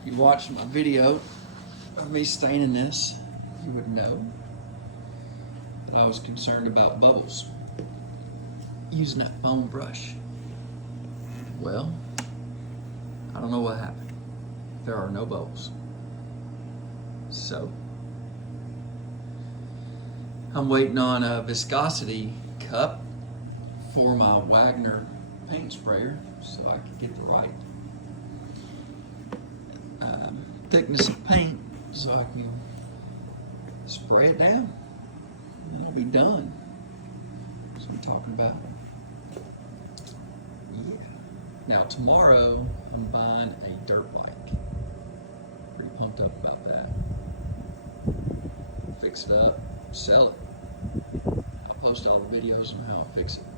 If you watched my video of me staining this, you would know that I was concerned about bubbles using that foam brush. Well, I don't know what happened. There are no bubbles. So, I'm waiting on a viscosity cup for my Wagner paint sprayer so I can get the right thickness of paint so I can spray it down and I'll be done. That's what I'm talking about. Yeah. Now tomorrow I'm buying a dirt bike. Pretty pumped up about that. Fix it up, sell it. I'll post all the videos on how I fix it.